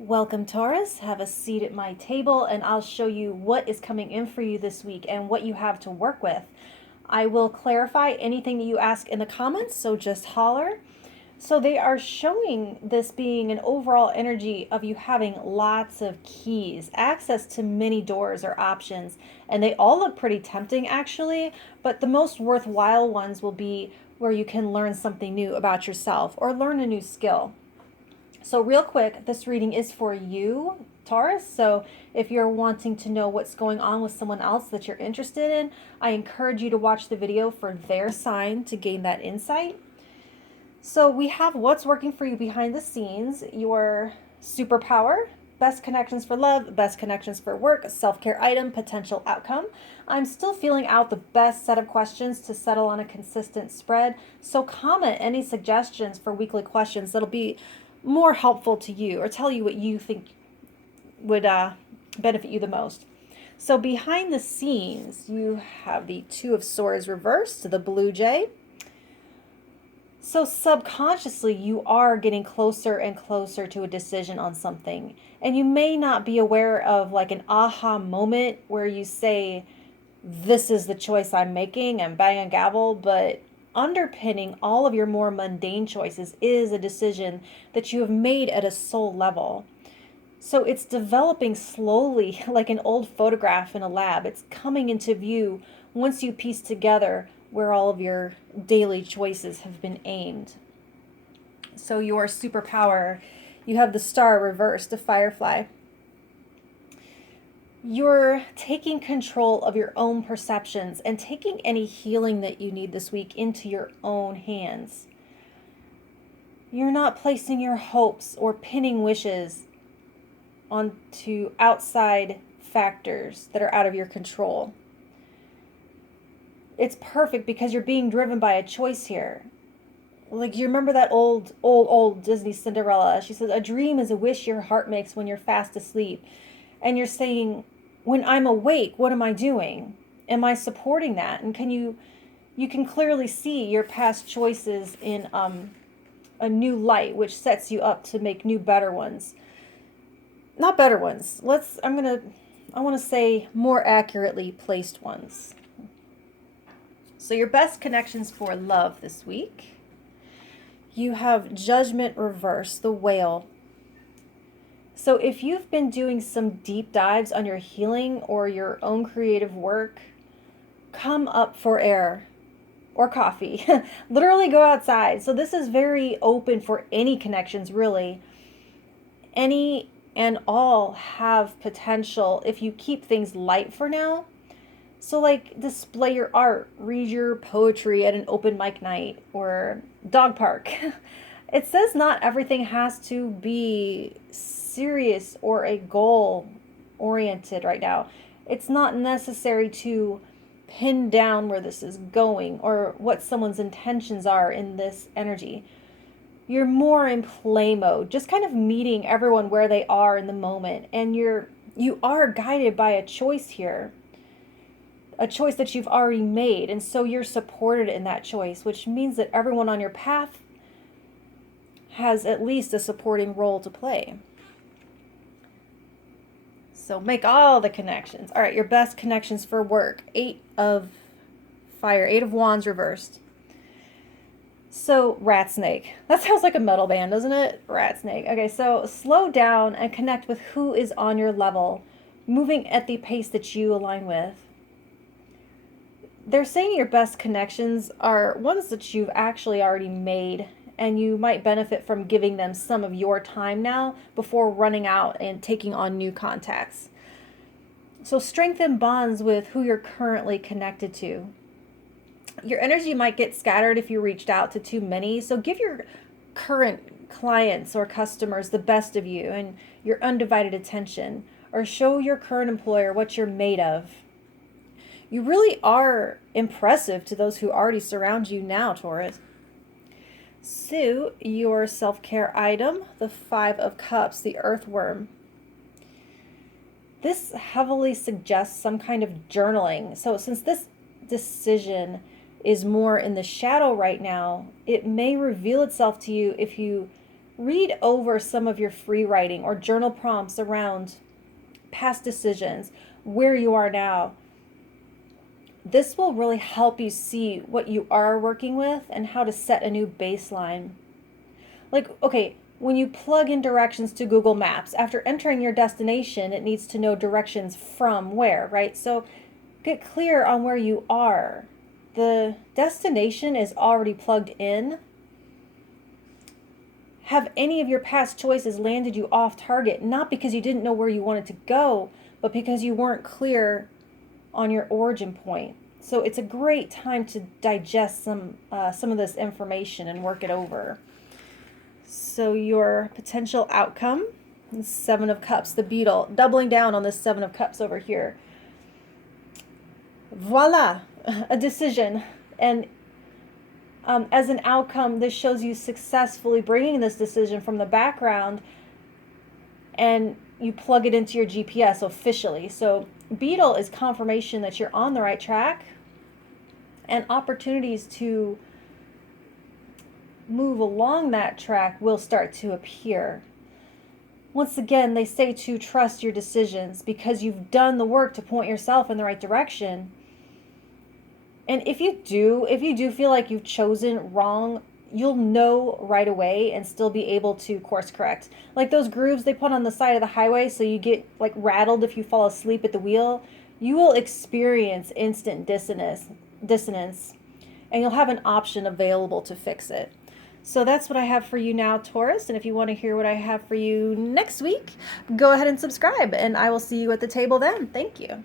Welcome, Taurus. Have a seat at my table and I'll show you what is coming in for you this week and what you have to work with. I will clarify anything that you ask in the comments, so just holler. So they are showing this being an overall energy of you having lots of keys, access to many doors or options, and they all look pretty tempting actually, but the most worthwhile ones will be where you can learn something new about yourself or learn a new skill. So real quick, this reading is for you, Taurus. So if you're wanting to know what's going on with someone else that you're interested in, I encourage you to watch the video for their sign to gain that insight. So we have what's working for you behind the scenes, your superpower, best connections for love, best connections for work, self-care item, potential outcome. I'm still feeling out the best set of questions to settle on a consistent spread. So comment any suggestions for weekly questions that'll be more helpful to you or tell you what you think would benefit you the most. So behind the scenes, you have the Two of Swords reversed to the Blue Jay. So subconsciously, you are getting closer and closer to a decision on something. And you may not be aware of like an aha moment where you say, this is the choice I'm making, and bang and gavel, but underpinning all of your more mundane choices is a decision that you have made at a soul level. So it's developing slowly like an old photograph in a lab. It's coming into view once you piece together where all of your daily choices have been aimed. So your superpower, you have the Star reversed, a Firefly. You're taking control of your own perceptions and taking any healing that you need this week into your own hands. You're not placing your hopes or pinning wishes onto outside factors that are out of your control. It's perfect because you're being driven by a choice here. Like, you remember that old Disney Cinderella? She says, a dream is a wish your heart makes when you're fast asleep. And you're saying, when I'm awake, what am I doing? Am I supporting that? And you can clearly see your past choices in a new light, which sets you up to make new, better ones. Not better ones. I want to say more accurately placed ones. So your best connections for love this week. You have Judgment reversed, the Whale. So if you've been doing some deep dives on your healing or your own creative work, come up for air or coffee. Literally go outside. So this is very open for any connections, really. Any and all have potential if you keep things light for now. So like display your art, read your poetry at an open mic night or dog park. It says not everything has to be serious or a goal oriented right now. It's not necessary to pin down where this is going or what someone's intentions are in this energy. You're more in play mode, just kind of meeting everyone where they are in the moment, and you are guided by a choice here. A choice that you've already made, and so you're supported in that choice, which means that everyone on your path has at least a supporting role to play. So make all the connections. All right, your best connections for work. 8 of Fire, 8 of Wands reversed. So Rat Snake. That sounds like a metal band, doesn't it? Rat Snake. Okay, so slow down and connect with who is on your level, moving at the pace that you align with. They're saying your best connections are ones that you've actually already made, and you might benefit from giving them some of your time now before running out and taking on new contacts. So strengthen bonds with who you're currently connected to. Your energy might get scattered if you reached out to too many, so give your current clients or customers the best of you and your undivided attention, or show your current employer what you're made of. You really are impressive to those who already surround you now, Taurus. So, your self-care item, the 5 of Cups, the Earthworm. This heavily suggests some kind of journaling. So since this decision is more in the shadow right now, it may reveal itself to you if you read over some of your free writing or journal prompts around past decisions, where you are now. This will really help you see what you are working with and how to set a new baseline. Like, okay, when you plug in directions to Google Maps, after entering your destination, it needs to know directions from where, right? So get clear on where you are. The destination is already plugged in. Have any of your past choices landed you off target, not because you didn't know where you wanted to go, but because you weren't clear on your origin point? So it's a great time to digest some of this information and work it over. So your potential outcome, the Seven of Cups, the beetle, doubling down on this Seven of Cups over here. Voila, a decision. And as an outcome, this shows you successfully bringing this decision from the background and you plug it into your GPS officially. So beetle is confirmation that you're on the right track, and opportunities to move along that track will start to appear. Once again, they say to trust your decisions because you've done the work to point yourself in the right direction. And if you do feel like you've chosen wrong, you'll know right away and still be able to course correct. Like those grooves they put on the side of the highway so you get like rattled if you fall asleep at the wheel, you will experience instant dissonance, and you'll have an option available to fix it. So that's what I have for you now, Taurus. And if you want to hear what I have for you next week, go ahead and subscribe, and I will see you at the table then. Thank you.